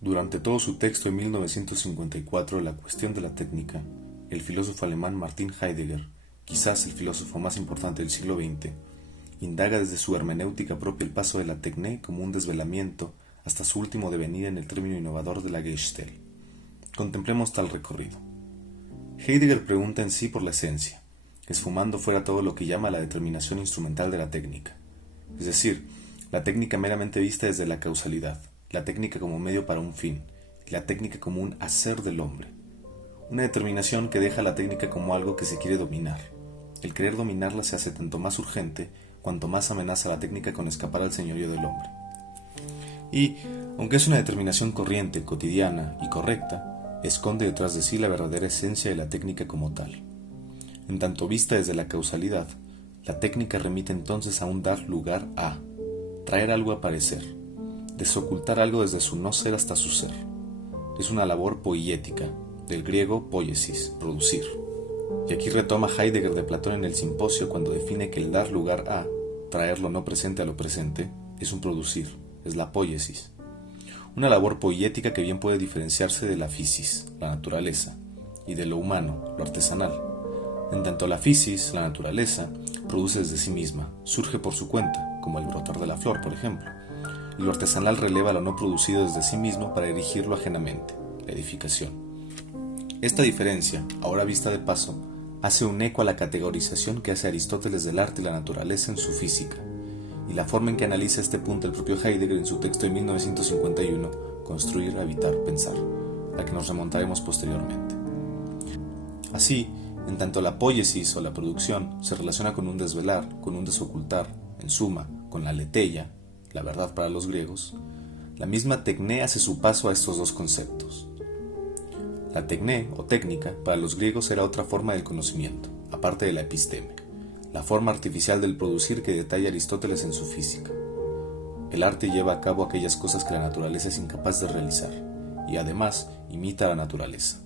Durante todo su texto en 1954, La cuestión de la técnica, el filósofo alemán Martin Heidegger, quizás el filósofo más importante del siglo XX, indaga desde su hermenéutica propia el paso de la técnica como un desvelamiento hasta su último devenir en el término innovador de la Gestalt. Contemplemos tal recorrido. Heidegger pregunta en sí por la esencia, esfumando fuera todo lo que llama la determinación instrumental de la técnica, es decir, la técnica meramente vista desde la causalidad, la técnica como medio para un fin, y la técnica como un hacer del hombre. Una determinación que deja la técnica como algo que se quiere dominar. El querer dominarla se hace tanto más urgente cuanto más amenaza la técnica con escapar al señorío del hombre. Y, aunque es una determinación corriente, cotidiana y correcta, esconde detrás de sí la verdadera esencia de la técnica como tal. En tanto vista desde la causalidad, la técnica remite entonces a un dar lugar a, traer algo a aparecer, desocultar algo desde su no ser hasta su ser. Es una labor poiética, del griego poiesis, producir. Y aquí retoma Heidegger de Platón en el Simposio cuando define que el dar lugar a, traer lo no presente a lo presente, es un producir, es la poiesis. Una labor poiética que bien puede diferenciarse de la physis, la naturaleza, y de lo humano, lo artesanal. En tanto la physis, la naturaleza, produce desde sí misma, surge por su cuenta, como el brotar de la flor, por ejemplo, y lo artesanal releva lo no producido desde sí mismo para erigirlo ajenamente, la edificación. Esta diferencia, ahora vista de paso, hace un eco a la categorización que hace Aristóteles del arte y la naturaleza en su física, y la forma en que analiza este punto el propio Heidegger en su texto de 1951, Construir, habitar, pensar, a que nos remontaremos posteriormente. Así, en tanto la poiesis o la producción se relaciona con un desvelar, con un desocultar, en suma, con la aletheia, la verdad para los griegos, la misma tecné hace su paso a estos dos conceptos. La tecné, o técnica, para los griegos era otra forma del conocimiento, aparte de la episteme, la forma artificial del producir que detalla Aristóteles en su física. El arte lleva a cabo aquellas cosas que la naturaleza es incapaz de realizar, y además imita a la naturaleza.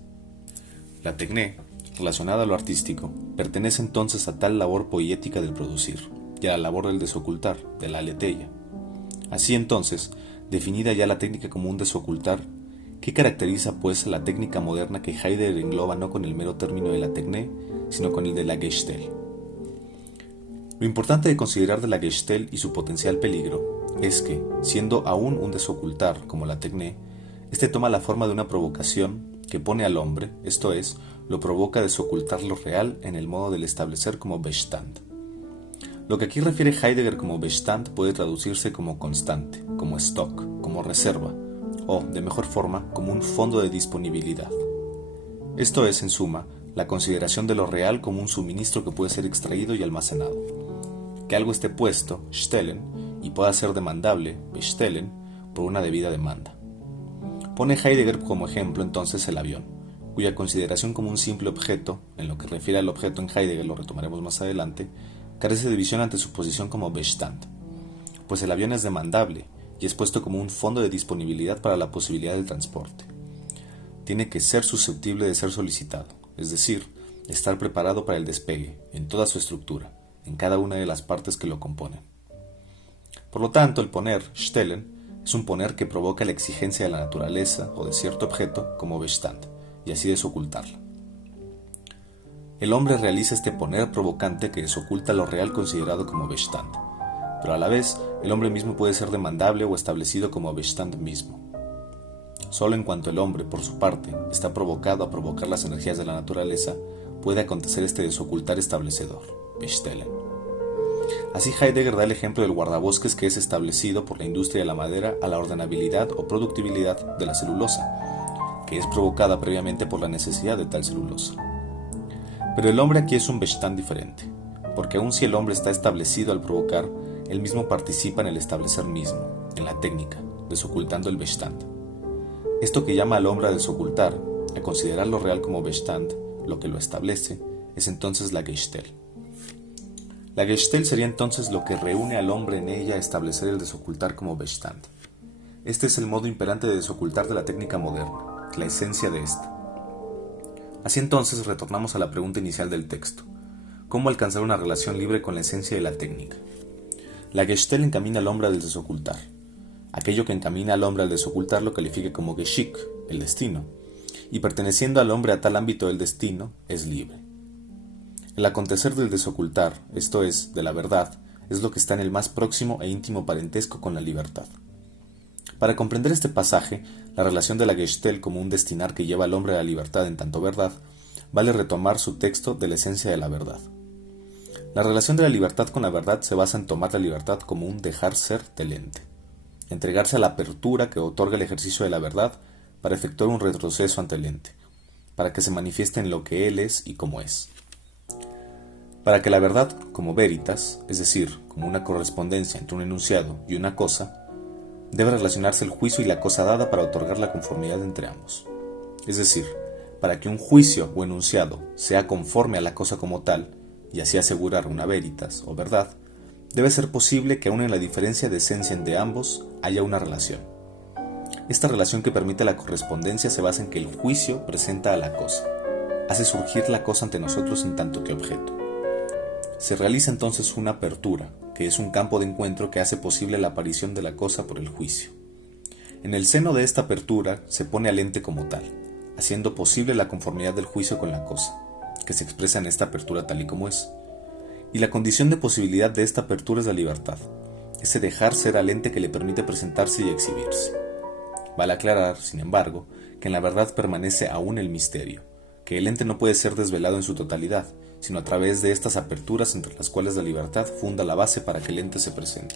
La tecné, relacionada a lo artístico, pertenece entonces a tal labor poética del producir, y a la labor del desocultar, de la aletheia. Así entonces, definida ya la técnica como un desocultar, ¿qué caracteriza pues a la técnica moderna que Heidegger engloba no con el mero término de la tecné, sino con el de la Gestalt? Lo importante de considerar de la Gestalt y su potencial peligro es que, siendo aún un desocultar como la tecné, este toma la forma de una provocación que pone al hombre, esto es, lo provoca a desocultar lo real en el modo del establecer como Bestand. Lo que aquí refiere Heidegger como Bestand puede traducirse como constante, como stock, como reserva, o, de mejor forma, como un fondo de disponibilidad. Esto es, en suma, la consideración de lo real como un suministro que puede ser extraído y almacenado. Que algo esté puesto, stellen, y pueda ser demandable, bestellen, por una debida demanda. Pone Heidegger como ejemplo entonces el avión, cuya consideración como un simple objeto, en lo que refiere al objeto en Heidegger lo retomaremos más adelante, carece de visión ante su posición como Bestand, pues el avión es demandable y es puesto como un fondo de disponibilidad para la posibilidad del transporte. Tiene que ser susceptible de ser solicitado, es decir, estar preparado para el despegue, en toda su estructura, en cada una de las partes que lo componen. Por lo tanto, el poner, stellen, es un poner que provoca la exigencia de la naturaleza o de cierto objeto como Bestand, y así desocultarla. El hombre realiza este poner provocante que desoculta lo real considerado como Bestand, pero a la vez el hombre mismo puede ser demandable o establecido como Bestand mismo. Solo en cuanto el hombre, por su parte, está provocado a provocar las energías de la naturaleza, puede acontecer este desocultar establecedor, bestellen. Así Heidegger da el ejemplo del guardabosques que es establecido por la industria de la madera a la ordenabilidad o productibilidad de la celulosa, que es provocada previamente por la necesidad de tal celulosa. Pero el hombre aquí es un Bestand diferente, porque aun si el hombre está establecido al provocar, él mismo participa en el establecer mismo, en la técnica, desocultando el Bestand. Esto que llama al hombre a desocultar, a considerar lo real como Bestand, lo que lo establece, es entonces la Gestalt. La Gestalt sería entonces lo que reúne al hombre en ella a establecer el desocultar como Bestand. Este es el modo imperante de desocultar de la técnica moderna, la esencia de esta. Así entonces retornamos a la pregunta inicial del texto. ¿Cómo alcanzar una relación libre con la esencia de la técnica? La Gestalt encamina al hombre al desocultar. Aquello que encamina al hombre al desocultar lo califica como Geschick, el destino, y perteneciendo al hombre a tal ámbito del destino, es libre. El acontecer del desocultar, esto es, de la verdad, es lo que está en el más próximo e íntimo parentesco con la libertad. Para comprender este pasaje, la relación de la Gestell como un destinar que lleva al hombre a la libertad en tanto verdad, vale retomar su texto de la esencia de la verdad. La relación de la libertad con la verdad se basa en tomar la libertad como un dejar ser del ente, entregarse a la apertura que otorga el ejercicio de la verdad para efectuar un retroceso ante el ente, para que se manifieste en lo que él es y como es. Para que la verdad, como veritas, es decir, como una correspondencia entre un enunciado y una cosa, debe relacionarse el juicio y la cosa dada para otorgar la conformidad entre ambos. Es decir, para que un juicio o enunciado sea conforme a la cosa como tal, y así asegurar una veritas o verdad, debe ser posible que aun en la diferencia de esencia entre ambos haya una relación. Esta relación que permite la correspondencia se basa en que el juicio presenta a la cosa, hace surgir la cosa ante nosotros en tanto que objeto. Se realiza entonces una apertura, que es un campo de encuentro que hace posible la aparición de la cosa por el juicio. En el seno de esta apertura se pone al ente como tal, haciendo posible la conformidad del juicio con la cosa, que se expresa en esta apertura tal y como es. Y la condición de posibilidad de esta apertura es la libertad, ese dejar ser al ente que le permite presentarse y exhibirse. Vale aclarar, sin embargo, que en la verdad permanece aún el misterio, que el ente no puede ser desvelado en su totalidad, sino a través de estas aperturas entre las cuales la libertad funda la base para que el ente se presente.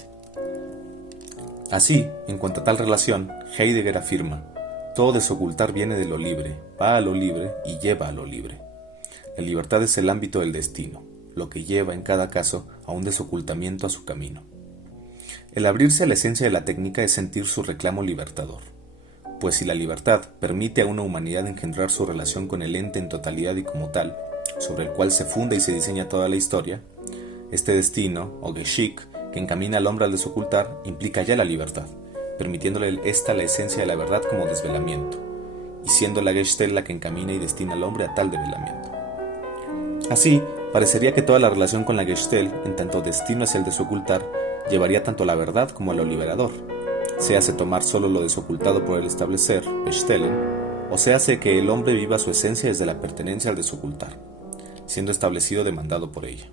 Así, en cuanto a tal relación, Heidegger afirma: todo desocultar viene de lo libre, va a lo libre y lleva a lo libre. La libertad es el ámbito del destino, lo que lleva en cada caso a un desocultamiento a su camino. El abrirse a la esencia de la técnica es sentir su reclamo libertador, pues si la libertad permite a una humanidad engendrar su relación con el ente en totalidad y como tal, sobre el cual se funda y se diseña toda la historia, este destino, o Geschick, que encamina al hombre al desocultar, implica ya la libertad, permitiéndole esta la esencia de la verdad como desvelamiento, y siendo la Gestell la que encamina y destina al hombre a tal develamiento. Así, parecería que toda la relación con la Gestell, en tanto destino hacia el desocultar, llevaría tanto a la verdad como a lo liberador, se hace tomar solo lo desocultado por el establecer, bestellen, o se hace que el hombre viva su esencia desde la pertenencia al desocultar, siendo establecido demandado por ella.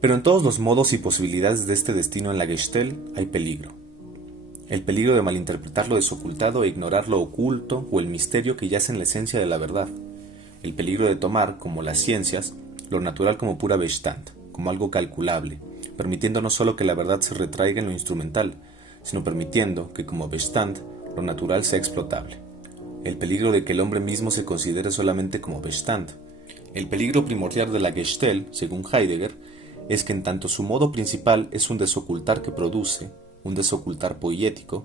Pero en todos los modos y posibilidades de este destino en la Gestell hay peligro. El peligro de malinterpretar lo desocultado e ignorar lo oculto o el misterio que yace en la esencia de la verdad. El peligro de tomar, como las ciencias, lo natural como pura Bestand, como algo calculable, permitiendo no solo que la verdad se retraiga en lo instrumental, sino permitiendo que como Bestand, lo natural sea explotable. El peligro de que el hombre mismo se considere solamente como Bestand. El peligro primordial de la Gestell, según Heidegger, es que en tanto su modo principal es un desocultar que produce, un desocultar poiético,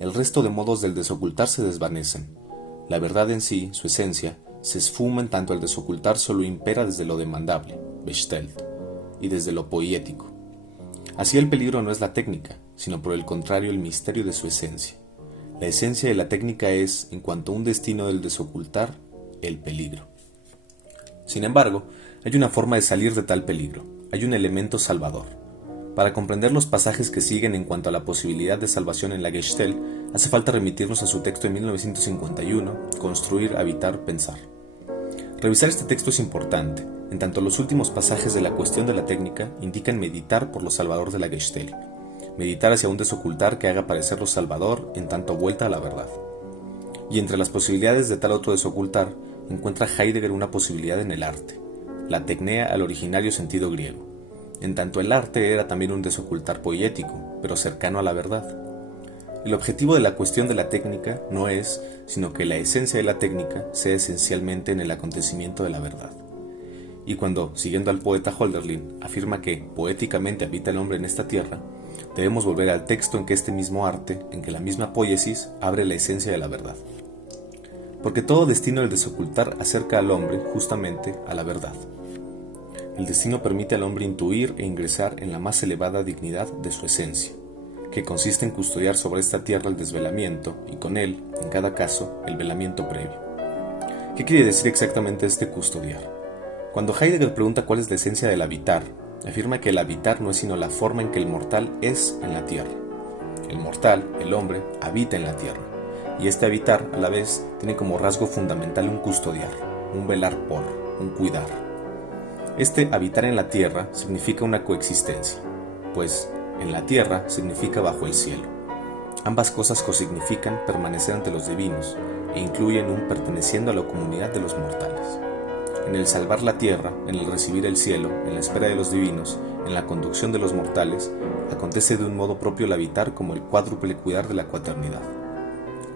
el resto de modos del desocultar se desvanecen. La verdad en sí, su esencia, se esfuma en tanto el desocultar solo impera desde lo demandable, Bestellt, y desde lo poiético. Así el peligro no es la técnica, sino por el contrario el misterio de su esencia. La esencia de la técnica es, en cuanto a un destino del desocultar, el peligro. Sin embargo, hay una forma de salir de tal peligro, hay un elemento salvador. Para comprender los pasajes que siguen en cuanto a la posibilidad de salvación en la Gestell, hace falta remitirnos a su texto de 1951, Construir, Habitar, Pensar. Revisar este texto es importante, en tanto los últimos pasajes de la cuestión de la técnica indican meditar por lo salvador de la Gestell, meditar hacia un desocultar que haga parecer lo salvador en tanto vuelta a la verdad. Y entre las posibilidades de tal otro desocultar, encuentra Heidegger una posibilidad en el arte, la tecnea al originario sentido griego. En tanto el arte era también un desocultar poético, pero cercano a la verdad. El objetivo de la cuestión de la técnica no es, sino que la esencia de la técnica sea esencialmente en el acontecimiento de la verdad. Y cuando, siguiendo al poeta Hölderlin, afirma que poéticamente habita el hombre en esta tierra, debemos volver al texto en que este mismo arte, en que la misma poiesis, abre la esencia de la verdad. Porque todo destino del desocultar acerca al hombre, justamente, a la verdad. El destino permite al hombre intuir e ingresar en la más elevada dignidad de su esencia, que consiste en custodiar sobre esta tierra el desvelamiento y con él, en cada caso, el velamiento previo. ¿Qué quiere decir exactamente este custodiar? Cuando Heidegger pregunta cuál es la esencia del habitar, afirma que el habitar no es sino la forma en que el mortal es en la tierra. El mortal, el hombre, habita en la tierra, y este habitar, a la vez, tiene como rasgo fundamental un custodiar, un velar por, un cuidar. Este habitar en la tierra significa una coexistencia, pues en la tierra significa bajo el cielo. Ambas cosas cosignifican permanecer ante los divinos e incluyen un perteneciendo a la comunidad de los mortales. En el salvar la tierra, en el recibir el cielo, en la espera de los divinos, en la conducción de los mortales, acontece de un modo propio el habitar como el cuádruple cuidar de la cuaternidad.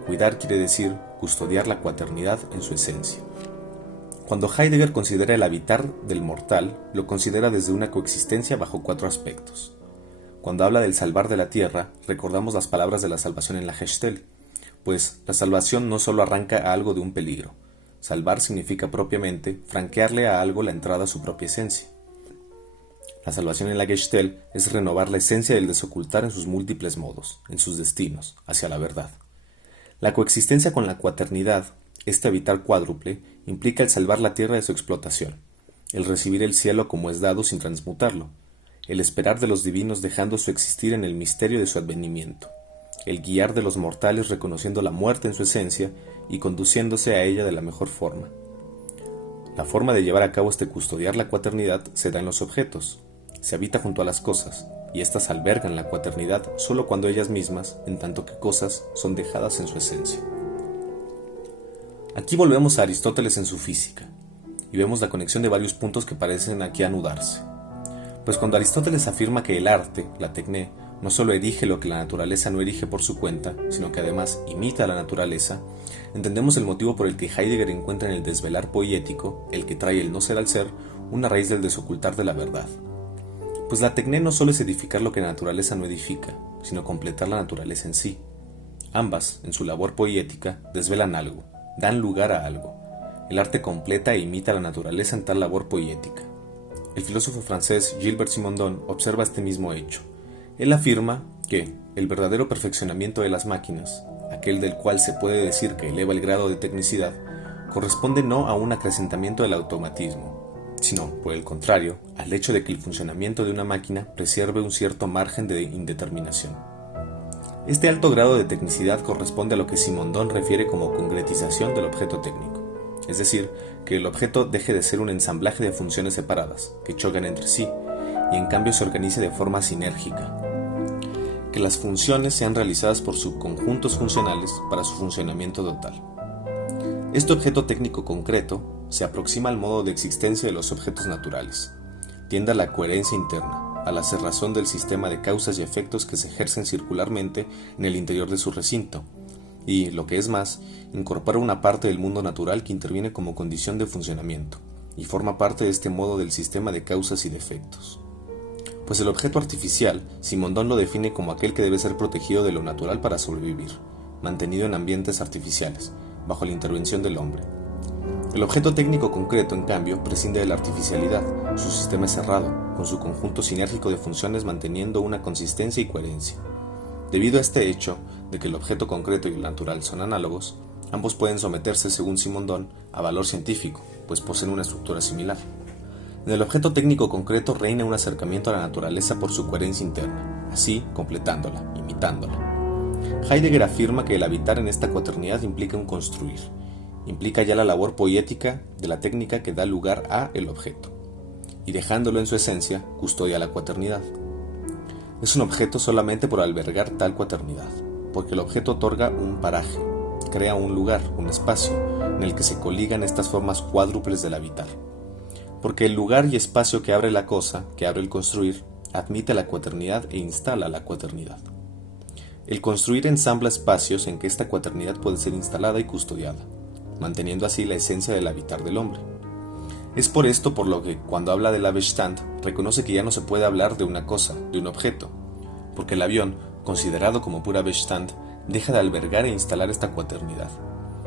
Cuidar quiere decir custodiar la cuaternidad en su esencia. Cuando Heidegger considera el habitar del mortal, lo considera desde una coexistencia bajo 4 aspectos. Cuando habla del salvar de la tierra, recordamos las palabras de la salvación en la Gestalt, pues la salvación no solo arranca a algo de un peligro. Salvar significa propiamente franquearle a algo la entrada a su propia esencia. La salvación en la Gestalt es renovar la esencia del desocultar en sus múltiples modos, en sus destinos, hacia la verdad. La coexistencia con la cuaternidad, este habitar cuádruple, implica el salvar la tierra de su explotación, el recibir el cielo como es dado sin transmutarlo, el esperar de los divinos dejando su existir en el misterio de su advenimiento, el guiar de los mortales reconociendo la muerte en su esencia y conduciéndose a ella de la mejor forma. La forma de llevar a cabo este custodiar la cuaternidad se da en los objetos. Se habita junto a las cosas, y éstas albergan la cuaternidad solo cuando ellas mismas, en tanto que cosas, son dejadas en su esencia. Aquí volvemos a Aristóteles en su física, y vemos la conexión de varios puntos que parecen aquí anudarse. Pues cuando Aristóteles afirma que el arte, la tecné, no solo erige lo que la naturaleza no erige por su cuenta, sino que además imita a la naturaleza, entendemos el motivo por el que Heidegger encuentra en el desvelar poético, el que trae el no ser al ser, una raíz del desocultar de la verdad. Pues la tecné no solo es edificar lo que la naturaleza no edifica, sino completar la naturaleza en sí. Ambas, en su labor poética, desvelan algo, dan lugar a algo. El arte completa e imita a la naturaleza en tal labor poética. El filósofo francés Gilbert Simondon observa este mismo hecho. Él afirma que el verdadero perfeccionamiento de las máquinas, aquel del cual se puede decir que eleva el grado de tecnicidad, corresponde no a un acrecentamiento del automatismo, sino, por el contrario, al hecho de que el funcionamiento de una máquina preserve un cierto margen de indeterminación. Este alto grado de tecnicidad corresponde a lo que Simondon refiere como concretización del objeto técnico, es decir, que el objeto deje de ser un ensamblaje de funciones separadas, que chocan entre sí, y en cambio se organice de forma sinérgica. Que las funciones sean realizadas por subconjuntos funcionales para su funcionamiento total. Este objeto técnico concreto se aproxima al modo de existencia de los objetos naturales, tiende a la coherencia interna, a la cerrazón del sistema de causas y efectos que se ejercen circularmente en el interior de su recinto, y, lo que es más, incorpora una parte del mundo natural que interviene como condición de funcionamiento, y forma parte de este modo del sistema de causas y de efectos. Pues el objeto artificial, Simondon lo define como aquel que debe ser protegido de lo natural para sobrevivir, mantenido en ambientes artificiales, bajo la intervención del hombre. El objeto técnico concreto, en cambio, prescinde de la artificialidad, su sistema es cerrado, con su conjunto sinérgico de funciones manteniendo una consistencia y coherencia. Debido a este hecho, de que el objeto concreto y el natural son análogos, ambos pueden someterse, según Simondon, a valor científico, pues poseen una estructura similar. En el objeto técnico concreto reina un acercamiento a la naturaleza por su coherencia interna, así completándola, imitándola. Heidegger afirma que el habitar en esta cuaternidad implica un construir, implica ya la labor poética de la técnica que da lugar a el objeto, y dejándolo en su esencia, custodia la cuaternidad. Es un objeto solamente por albergar tal cuaternidad, porque el objeto otorga un paraje, crea un lugar, un espacio, en el que se coligan estas formas cuádruples del habitar. Porque el lugar y espacio que abre la cosa, que abre el construir, admite la cuaternidad e instala la cuaternidad. El construir ensambla espacios en que esta cuaternidad puede ser instalada y custodiada, manteniendo así la esencia del habitar del hombre. Es por esto por lo que, cuando habla de la Bestand, reconoce que ya no se puede hablar de una cosa, de un objeto, porque el avión, considerado como pura Bestand, deja de albergar e instalar esta cuaternidad,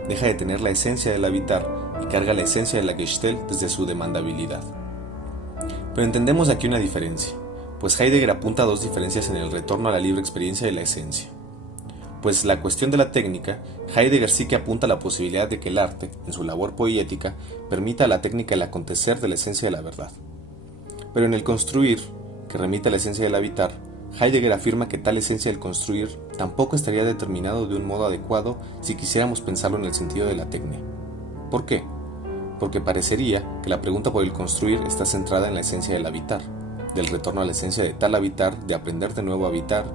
deja de tener la esencia del habitar y carga la esencia de la Gestalt desde su demandabilidad. Pero entendemos aquí una diferencia, pues Heidegger apunta a dos diferencias en el retorno a la libre experiencia de la esencia. Pues la cuestión de la técnica, Heidegger sí que apunta a la posibilidad de que el arte, en su labor poética, permita a la técnica el acontecer de la esencia de la verdad. Pero en el construir, que remite a la esencia del habitar, Heidegger afirma que tal esencia del construir tampoco estaría determinado de un modo adecuado si quisiéramos pensarlo en el sentido de la técnica. ¿Por qué? Porque parecería que la pregunta por el construir está centrada en la esencia del habitar, del retorno a la esencia de tal habitar, de aprender de nuevo a habitar,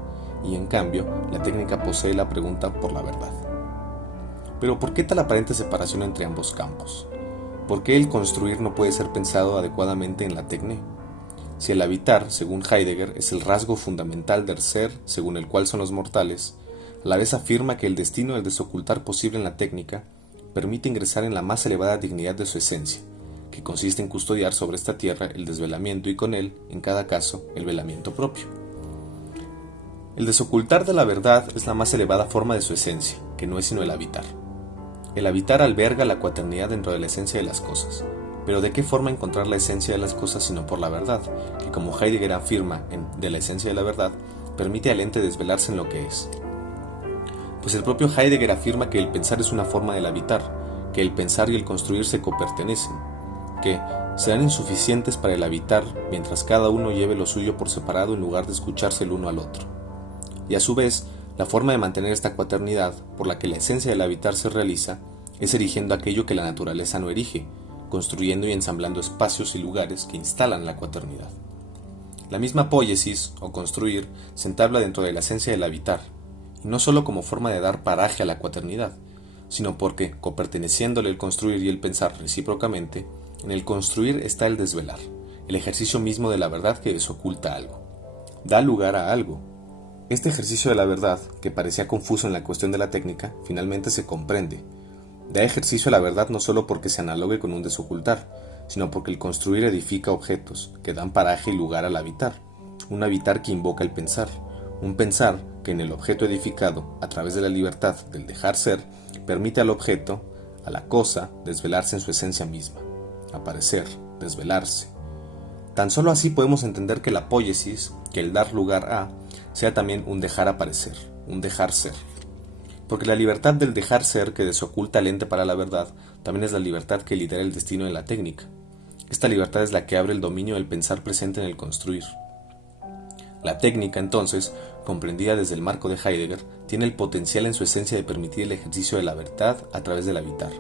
y en cambio la técnica posee la pregunta por la verdad. Pero ¿por qué tal aparente separación entre ambos campos? ¿Por qué el construir no puede ser pensado adecuadamente en la técnica? Si el habitar, según Heidegger, es el rasgo fundamental del ser según el cual son los mortales, a la vez afirma que el destino del desocultar posible en la técnica permite ingresar en la más elevada dignidad de su esencia, que consiste en custodiar sobre esta tierra el desvelamiento y con él, en cada caso, el velamiento propio. El desocultar de la verdad es la más elevada forma de su esencia, que no es sino el habitar. El habitar alberga la cuaternidad dentro de la esencia de las cosas, pero ¿de qué forma encontrar la esencia de las cosas sino por la verdad, que como Heidegger afirma de la esencia de la verdad, permite al ente desvelarse en lo que es? Pues el propio Heidegger afirma que el pensar es una forma del habitar, que el pensar y el construir se copertenecen, que serán insuficientes para el habitar mientras cada uno lleve lo suyo por separado en lugar de escucharse el uno al otro. Y a su vez, la forma de mantener esta cuaternidad, por la que la esencia del habitar se realiza, es erigiendo aquello que la naturaleza no erige, construyendo y ensamblando espacios y lugares que instalan la cuaternidad. La misma poiesis, o construir, se entabla dentro de la esencia del habitar, y no sólo como forma de dar paraje a la cuaternidad, sino porque, coperteneciéndole el construir y el pensar recíprocamente, en el construir está el desvelar, el ejercicio mismo de la verdad que desoculta algo. Da lugar a algo. Este ejercicio de la verdad, que parecía confuso en la cuestión de la técnica, finalmente se comprende. Da ejercicio a la verdad no solo porque se analogue con un desocultar, sino porque el construir edifica objetos que dan paraje y lugar al habitar, un habitar que invoca el pensar, un pensar que en el objeto edificado, a través de la libertad del dejar ser, permite al objeto, a la cosa, desvelarse en su esencia misma, aparecer, desvelarse. Tan solo así podemos entender que la poiesis, que el dar lugar a, sea también un dejar aparecer, un dejar ser. Porque la libertad del dejar ser que desoculta al ente para la verdad también es la libertad que lidera el destino de la técnica. Esta libertad es la que abre el dominio del pensar presente en el construir. La técnica, entonces, comprendida desde el marco de Heidegger, tiene el potencial en su esencia de permitir el ejercicio de la verdad a través del habitar.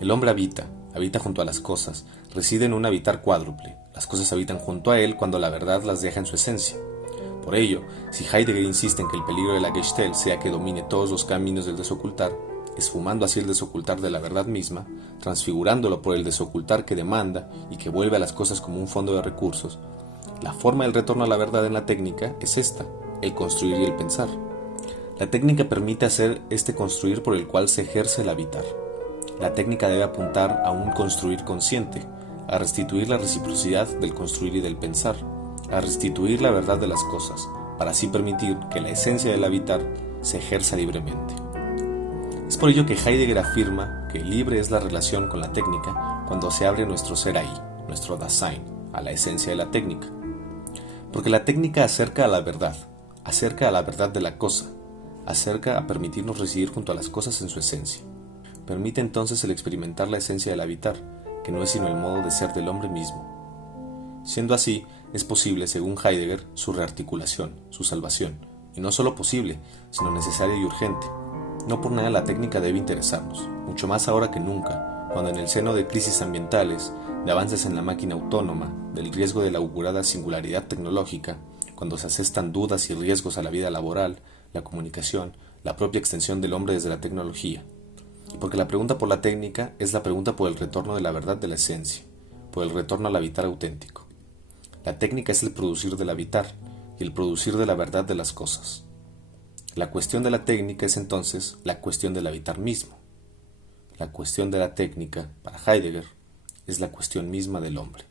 El hombre habita junto a las cosas, reside en un habitar cuádruple. Las cosas habitan junto a él cuando la verdad las deja en su esencia. Por ello, si Heidegger insiste en que el peligro de la Gestalt sea que domine todos los caminos del desocultar, esfumando así el desocultar de la verdad misma, transfigurándolo por el desocultar que demanda y que vuelve a las cosas como un fondo de recursos, la forma del retorno a la verdad en la técnica es esta, el construir y el pensar. La técnica permite hacer este construir por el cual se ejerce el habitar. La técnica debe apuntar a un construir consciente, a restituir la reciprocidad del construir y del pensar, a restituir la verdad de las cosas, para así permitir que la esencia del habitar se ejerza libremente. Es por ello que Heidegger afirma que libre es la relación con la técnica cuando se abre nuestro ser ahí, nuestro Dasein, a la esencia de la técnica. Porque la técnica acerca a la verdad de la cosa, acerca a permitirnos residir junto a las cosas en su esencia. Permite entonces el experimentar la esencia del habitar, que no es sino el modo de ser del hombre mismo. Siendo así, es posible, según Heidegger, su rearticulación, su salvación, y no solo posible, sino necesaria y urgente. No por nada la técnica debe interesarnos, mucho más ahora que nunca, cuando en el seno de crisis ambientales, de avances en la máquina autónoma, del riesgo de la augurada singularidad tecnológica, cuando se asestan dudas y riesgos a la vida laboral, la comunicación, la propia extensión del hombre desde la tecnología. Porque la pregunta por la técnica es la pregunta por el retorno de la verdad de la esencia, por el retorno al habitar auténtico. La técnica es el producir del habitar y el producir de la verdad de las cosas. La cuestión de la técnica es entonces la cuestión del habitar mismo. La cuestión de la técnica, para Heidegger, es la cuestión misma del hombre.